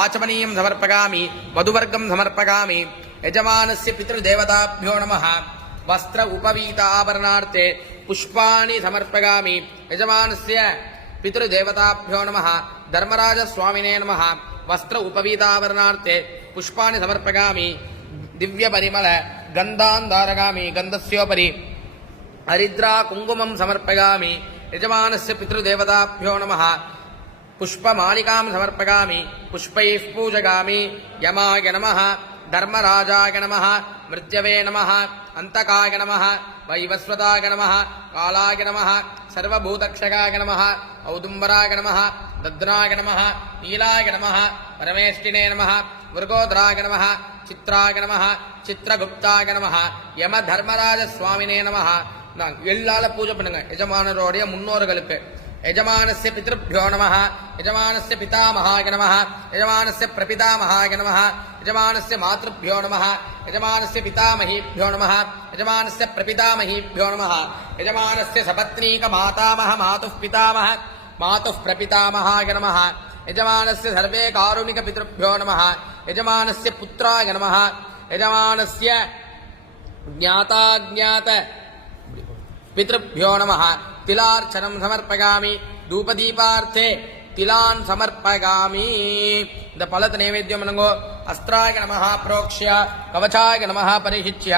आचमनीयं समर्पयामि मधुवर्गं समर्पयामि यजमानस्य पितृदेवताभ्यो नमः वस्त्र उपवीताभरणार्थे पुष्पाणि समर्पयामि यजमानस्य पितृदेवताभ्यो नमः धर्मराजस्वामिने नमः वस्त्र उपवीताभरणार्थे पुष्पाणि समर्पयामि दिव्यपरिमल गन्धान् धारयामि गन्धस्योपरि हरिद्रा कुङ्कुमं समर्पयामि यजमानस्य पितृदेवताभ्यो नमः पुष्पमालिकां समर्पयामि पुष्पैः पूजयामि यमाय नमः धर्मराजाय नमः मृत्यवे नमः अन्तकाय नमः वैवस्वताय नमः कालाय नमः सर्वभूतक्षगाय नमः औदुम्बराय नमः दद्नाय नमः नीलाय नमः परमेष्टिने नमः मृगोदराय नमः चित्राय नमः चित्रगुप्ताय नमः यमधर्मराजस्वामिने नमः எல்லால பூஜை பண்ணுங்க எஜமானரோடைய முன்னோர்களுக்கு यजमानस्य पितृभ्यो नमः यजमानस्य पितामहाय नमः यजमानस्य प्रपितामहाय नमः यजमानस्य मातृभ्यो नमः यजमानस्य पितामहीभ्यो नमः यजमानस्य प्रपितामहीभ्यो नमः यजमानस्य सपत्नीक मातामह मातुः पितामह मातुः प्रपितामहाय नमः यजमानस्य सर्वे कारुणिक पितृभ्यो नमः यजमानस्य पुत्राय नमः यजमानस्य ज्ञाताज्ञात पितृभ्यो नमः तिलार्चनं समर्पयामि धूपदीपार्थे तिलान् समर्पयामि இந்த பலத்த நைவேத்தியம் பண்ணுங்கோ अस्त्राय नमः प्रोक्ष्य कवचाय नमः परिशिच्य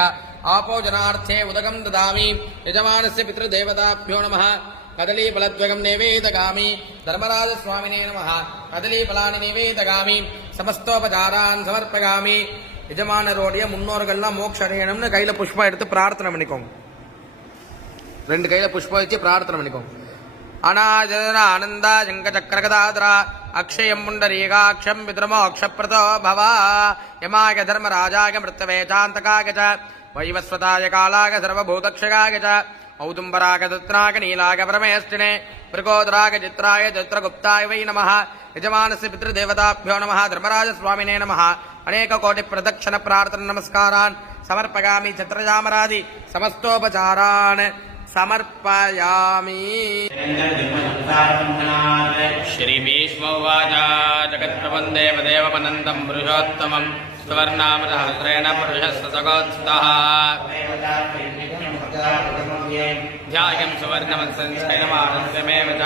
आपोजनार्थे उदकं ददामि यजमानस्य पितृदेवताभ्यो नमः कदलीफलद्वयं नैवेदयामि धर्मराजस्वामिने नमः कदलीफलानि नैवेदयामि समस्तोपचारान् समर्पयामि यजमानरोடைய முன்னோர்கள்லாம் மோட்ச அடையணும்னு கையில புஷ்பம் எடுத்து பிரார்த்தனை பண்ணிக்கோங்க ரெண்டு கையில புஷ்பம் வச்சு பிரார்த்தனை பண்ணிக்கோங்க அநாஜன ஆனந்தா சங்க சக்கரகதாதரா அக்ஷயம் புண்டரீகாட்சம் பித்ருமோக்ஷப்ரதோ பவ யமாய தர்மராஜாய மிருத்தவே சாந்தகாய ச வைவஸ்வதாய காலாய சர்வபூதக்ஷகாய ச औदुम्बराय दत्नाय नीलाय परमेष्टिने मृगोदराय चित्राय चित्रगुप्ताय वै नमः यजमानस्य पितृदेवताभ्यो नमः धर्मराजस्वामिने नमः अनेककोटि प्रदक्षिण प्रार्थना नमस्कारान् समर्पयामि छत्रचामरादि समस्तोपचारान् समर्पयामि श्री भीष्मोवाच जगत्प्रबन्देव देवमनन्तं पुरुषोत्तमं सुवर्णामृतहस्रेण पुरुषस्तसगोत्स्थः ध्यायं सुवर्णमत्संस्थैनमानन्दमेव च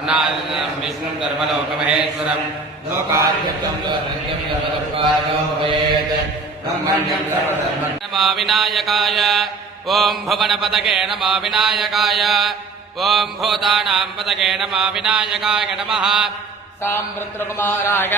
अनादिनं विष्णुं सर्वलोकमहेश्वरं लोकाध्यक्षं लोकनित्यं सर्वदुःखायो भवेत् ब्रह्मण्यं सर्वधर्मं नमो विनायकाय ॐ भुवनपतये नमो विनायकाय ॐ भूतानां पतये नमो विनायकाय नमः साम्भृतकुमाराय